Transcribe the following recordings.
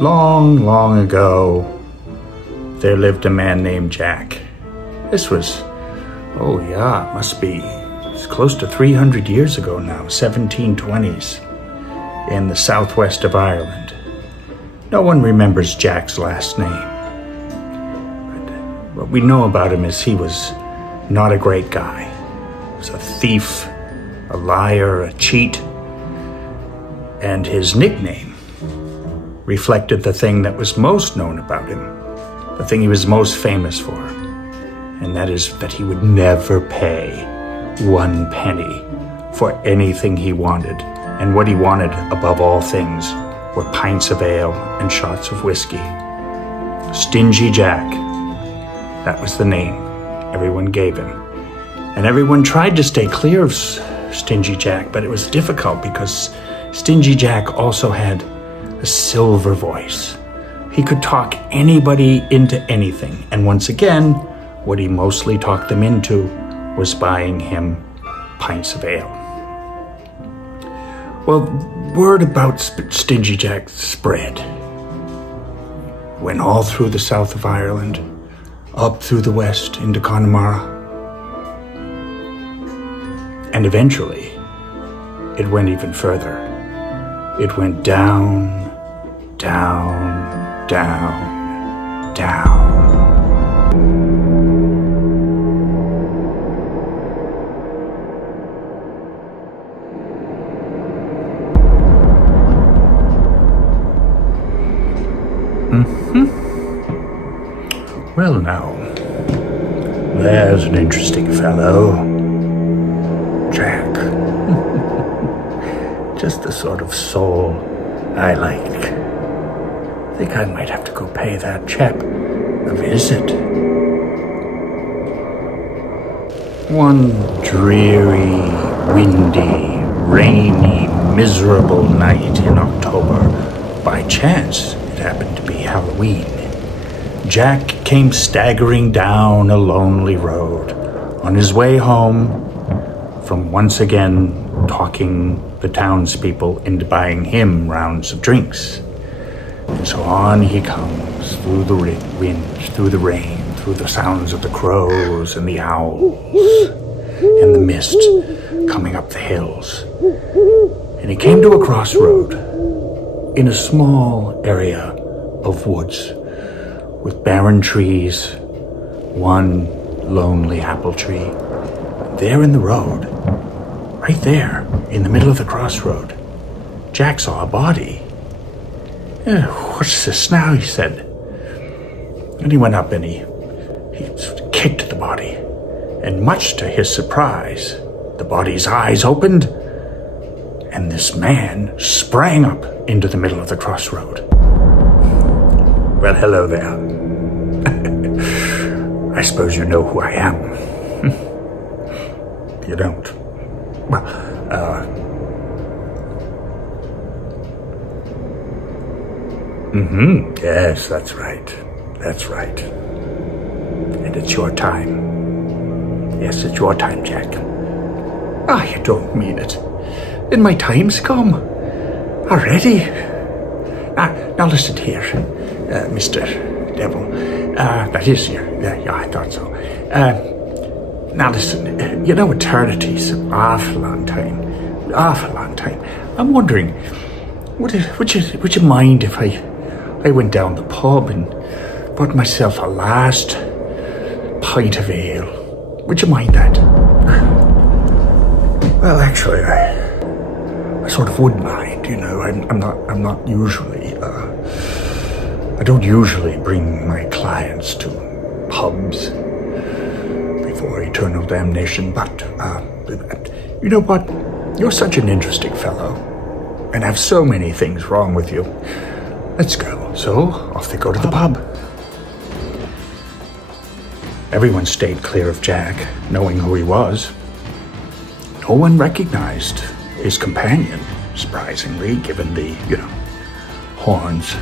Long, long ago, there lived a man named Jack. This was, it must be, it's close to 300 years ago now, 1720s, in the southwest of Ireland. No one remembers Jack's last name. But what we know about him is he was not a great guy. He was a thief, a liar, a cheat, and his nickname reflected the thing that was most known about him, the thing he was most famous for, and that is that he would never pay 1 penny for anything he wanted, and what he wanted above all things were pints of ale and shots of whiskey. Stingy Jack, that was the name everyone gave him. And everyone tried to stay clear of Stingy Jack, but it was difficult because Stingy Jack also had a silver voice. He could talk anybody into anything, and once again, what he mostly talked them into was buying him pints of ale. Well, word about Stingy Jack spread. Went all through the south of Ireland, up through the west into Connemara. And eventually, it went even further. It went down, down, down, down. Well now, there's an interesting fellow. Jack. Just the sort of soul I like. Think I might have to go pay that chap a visit. One dreary, windy, rainy, miserable night in October, by chance it happened to be Halloween, Jack came staggering down a lonely road on his way home from once again talking the townspeople into buying him rounds of drinks. And so on he comes through the wind, through the rain, through the sounds of the crows and the owls and the mist coming up the hills. And he came to a crossroad in a small area of woods with barren trees, one lonely apple tree. There in the road, right there, in the middle of the crossroad, Jack saw a body. What's this now, he said. And he went up and he kicked the body. And much to his surprise, the body's eyes opened, and this man sprang up into the middle of the crossroad. Well, hello there. I suppose you know who I am. You don't? Well, yes, that's right. That's right. And it's your time. Yes, it's your time, Jack. Ah, you don't mean it. And my time's come. Already? Now listen here, Mr. Devil. That is here. Yeah, I thought so. Now listen, you know eternity's an awful long time. Awful long time. I'm wondering, would you mind if I went down the pub and bought myself a last pint of ale? Would you mind that? Well, actually, I sort of would mind, you know. I'm not usually, I don't usually bring my clients to pubs before eternal damnation, but, you know what? You're such an interesting fellow, and have so many things wrong with you. Let's go. So, off they go to the pub. Everyone stayed clear of Jack, knowing who he was. No one recognized his companion, surprisingly, given the, you know, horns,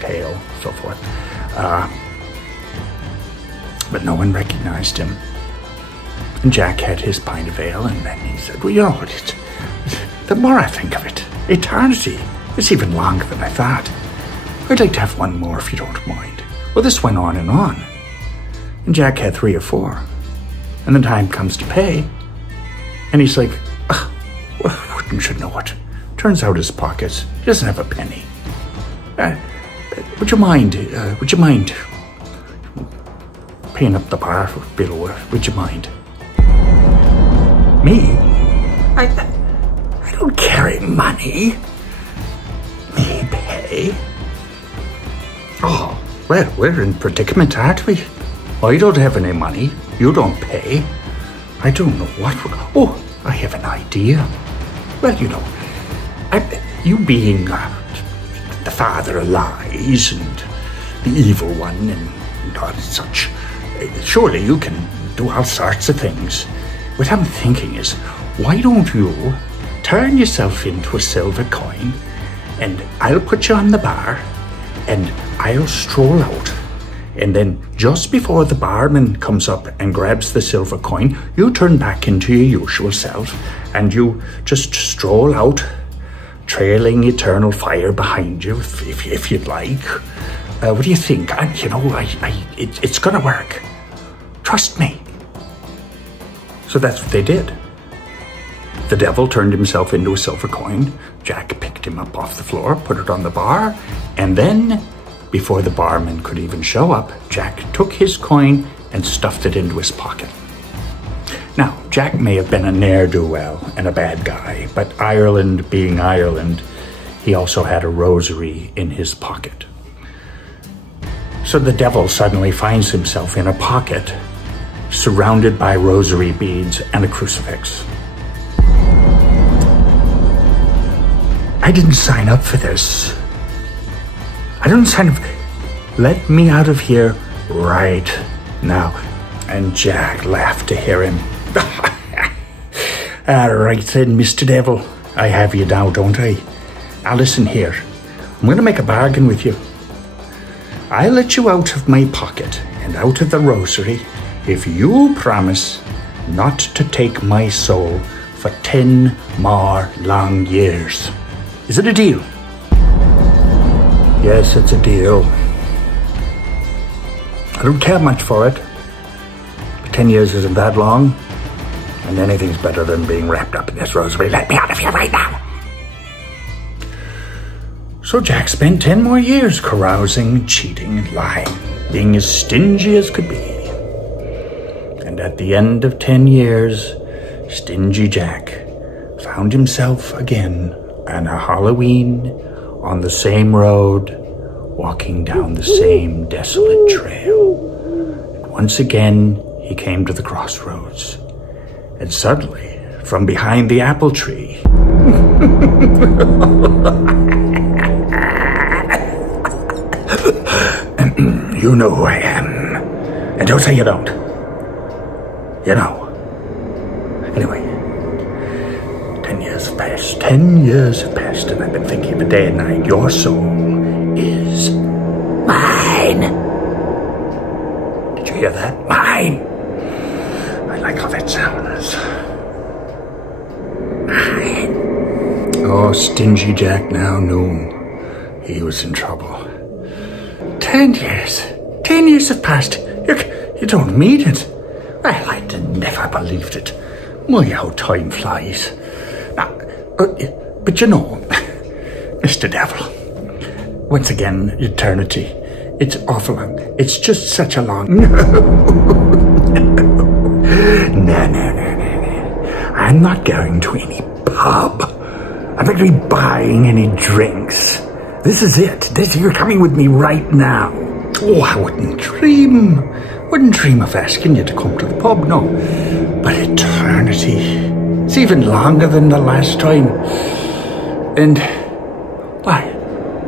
tail, so forth. But no one recognized him. And Jack had his pint of ale, and then he said, well, you know what, the more I think of it, eternity, It's even longer than I thought. I'd like to have one more if you don't mind. Well, this went on. And Jack had 3 or 4. And the time comes to pay. And he's like, well, wouldn't you know it? Turns out his pockets, he doesn't have a penny. Would you mind paying up the bar bill? Would you mind? Me? I don't carry money. Me pay? Oh, well, we're in predicament, aren't we? I don't have any money. You don't pay. I don't know what. Oh, I have an idea. Well, you know, you being the father of lies and the evil one and all such, surely you can do all sorts of things. What I'm thinking is, why don't you turn yourself into a silver coin, and I'll put you on the bar, and I'll stroll out, and then just before the barman comes up and grabs the silver coin, you turn back into your usual self, and you just stroll out, trailing eternal fire behind you, if you'd like. What do you think? You know, it's gonna work. Trust me. So that's what they did. The devil turned himself into a silver coin. Jack picked him up off the floor, put it on the bar, and then, before the barman could even show up, Jack took his coin and stuffed it into his pocket. Now, Jack may have been a ne'er-do-well and a bad guy, but Ireland being Ireland, he also had a rosary in his pocket. So the devil suddenly finds himself in a pocket surrounded by rosary beads and a crucifix. I didn't sign up for this. I didn't sign up. Let me out of here right now. And Jack laughed to hear him. All right then, Mr. Devil. I have you now, don't I? Now listen here. I'm going to make a bargain with you. I'll let you out of my pocket and out of the rosary if you promise not to take my soul for 10 more long years. Is it a deal? Yes, it's a deal. I don't care much for it. But 10 years isn't that long. And anything's better than being wrapped up in this rosary. Let me out of here right now. So Jack spent 10 more years carousing, cheating, and lying, being as stingy as could be. And at the end of 10 years, Stingy Jack found himself again on a Halloween on the same road, walking down the same desolate trail. And once again, he came to the crossroads. And suddenly, from behind the apple tree, you know who I am. And don't say you don't. You know. Anyway, 10 years have passed. 10 years have passed, and I've been thinking of a day and night. Your soul is mine. Did you hear that? Mine. I like how that sounds. Mine. Oh, Stingy Jack now knew he was in trouble. 10 years. 10 years have passed. You don't mean it. Well, I'd never believed it. My, how time flies. Now, but you know, Mr. Devil, once again, eternity. It's awful long. It's just such a long... No. I'm not going to any pub. I'm not going to be buying any drinks. This is it. You're coming with me right now. Oh, I wouldn't dream of asking you to come to the pub, no. But eternity, it's even longer than the last time. And, why,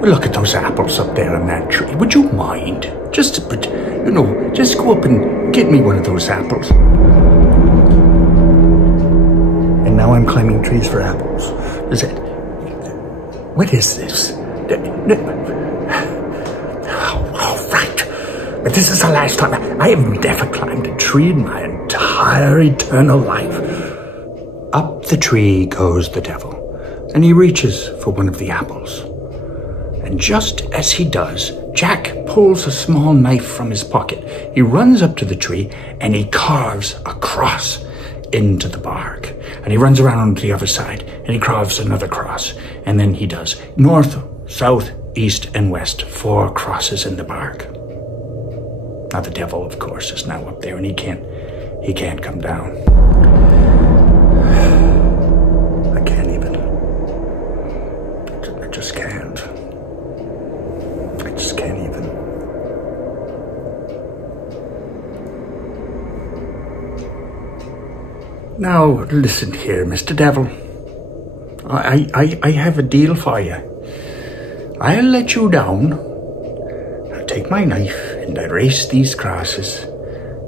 look at those apples up there on that tree. Would you mind? Just go up and get me one of those apples. And now I'm climbing trees for apples. Is it? What is this? Oh, right. But this is the last time. I have never climbed a tree in my entire eternal life. Up the tree goes the devil, and he reaches for one of the apples. And just as he does, Jack pulls a small knife from his pocket. He runs up to the tree and he carves a cross into the bark. And he runs around on the other side and he carves another cross. And then he does north, south, east, and west, 4 crosses in the bark. Now the devil, of course, is now up there and he can't come down. I can't even. I just can't. I just can't even. Now, listen here, Mr. Devil. I have a deal for you. I'll let you down. I'll take my knife and erase these crosses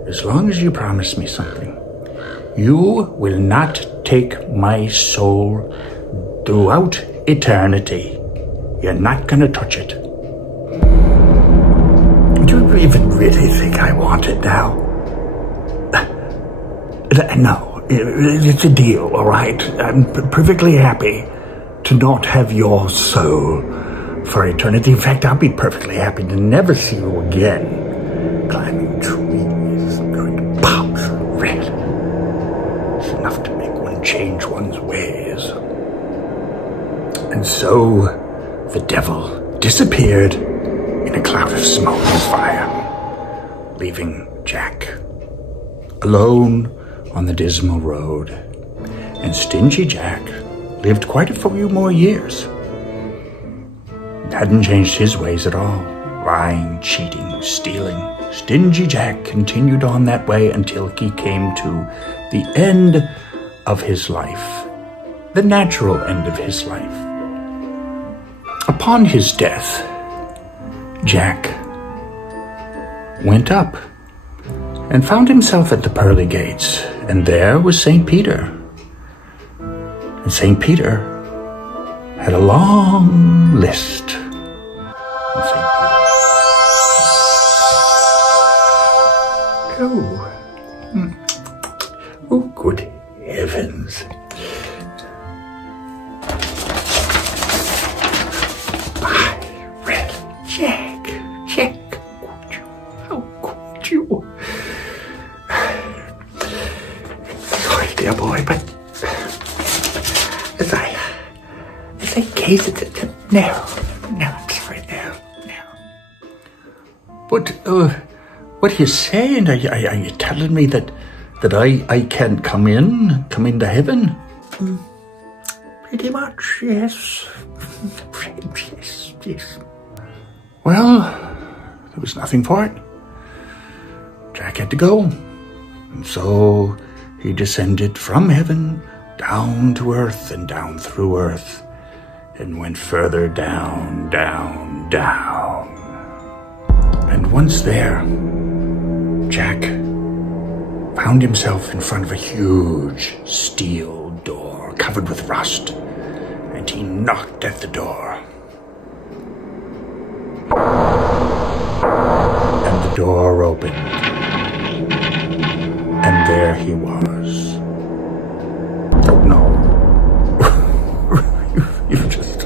as long as you promise me something. You will not take my soul throughout eternity. You're not gonna touch it. Do you even really think I want it now? No, it's a deal, all right? I'm perfectly happy to not have your soul for eternity. In fact, I'll be perfectly happy to never see you again. Climbing trees, going to pubs, red. It's enough to make one change one's ways. And so, the devil disappeared in a cloud of smoke and fire, leaving Jack alone on the dismal road. And Stingy Jack lived quite a few more years. Hadn't changed his ways at all. Lying, cheating, stealing. Stingy Jack continued on that way until he came to the end of his life. The natural end of his life. Upon his death, Jack went up and found himself at the pearly gates, and there was St. Peter. And St. Peter had a long list. And St. Peter, oh, good heavens. Jack, how could you? Sorry, dear boy, but as I gaze at it, no, I'm sorry, no. But, what are you saying? Are you telling me that I can't come into heaven? Pretty much, yes. Yes. Well, there was nothing for it. Jack had to go. And so he descended from heaven down to earth and down through earth and went further down. And once there, Jack found himself in front of a huge steel door covered with rust, and he knocked at the door. And the door opened, and there he was. Oh no. You've just...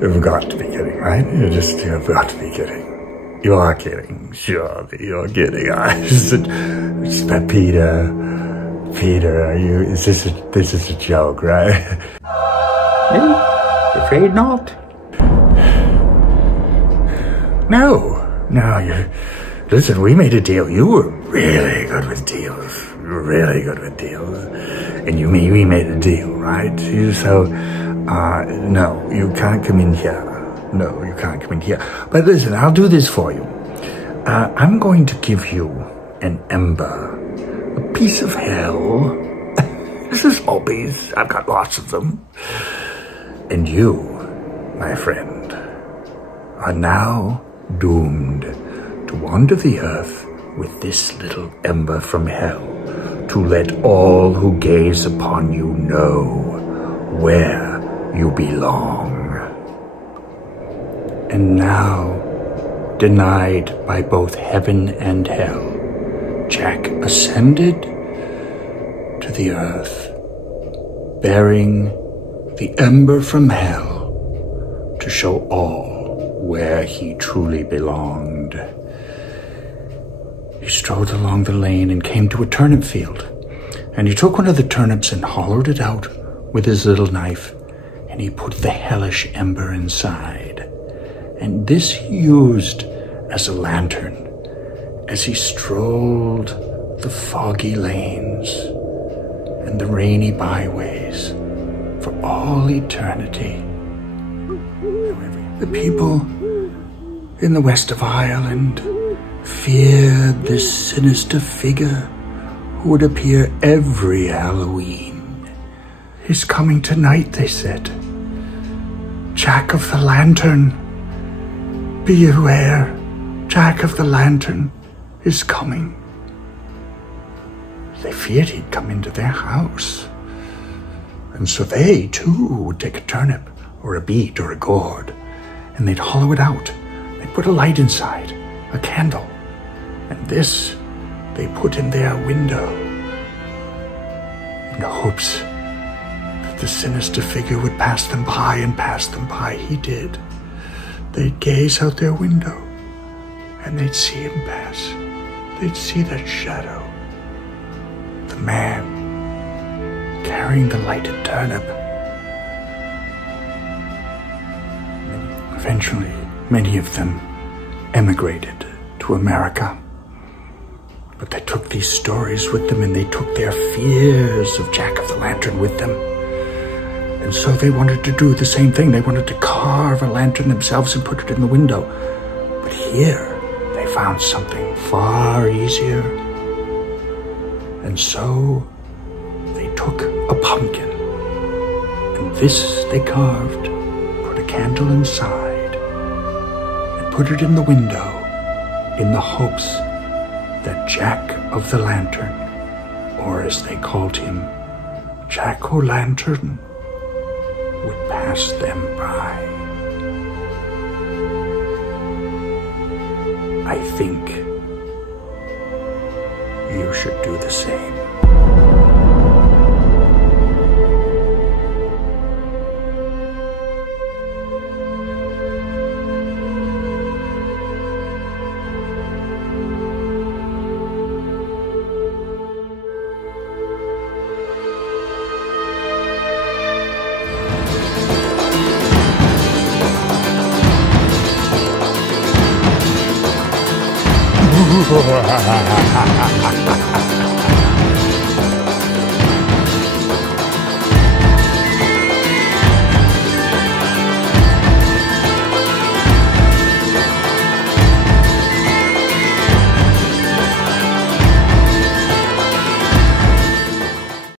You've got to be kidding, right? You've got to be kidding. You are kidding. Surely you're kidding. It's that Peter, this is a joke, right? Me? Afraid not. No, listen, we made a deal. You were really good with deals. And we made a deal, right? No, you can't come in here. No, you can't come in here. But listen, I'll do this for you. I'm going to give you an ember, a piece of hell. It's a small piece. I've got lots of them. And you, my friend, are now doomed to wander the earth with this little ember from hell to let all who gaze upon you know where you belong. And now, denied by both heaven and hell, Jack ascended to the earth, bearing the ember from hell, to show all where he truly belonged. He strode along the lane and came to a turnip field, and he took one of the turnips and hollowed it out with his little knife, and he put the hellish ember inside, and this he used as a lantern as he strolled the foggy lanes and the rainy byways for all eternity. The people in the west of Ireland feared this sinister figure who would appear every Halloween. "He's coming tonight," they said. "Jack of the Lantern, beware, Jack of the Lantern is coming." They feared he'd come into their house. And so they, too, would take a turnip or a beet or a gourd, and they'd hollow it out. They'd put a light inside, a candle, and this they put in their window in hopes that the sinister figure would pass them by, and pass them by he did. They'd gaze out their window, and they'd see him pass. They'd see that shadow, the man carrying the lighted turnip. Eventually, many of them emigrated to America. But they took these stories with them, and they took their fears of Jack of the Lantern with them. And so they wanted to do the same thing. They wanted to carve a lantern themselves and put it in the window. But here, they found something far easier. And so they took a pumpkin, and this they carved, put a candle inside, and put it in the window in the hopes that Jack of the Lantern, or as they called him, Jack-o'-lantern, would pass them by. I think you should do the same.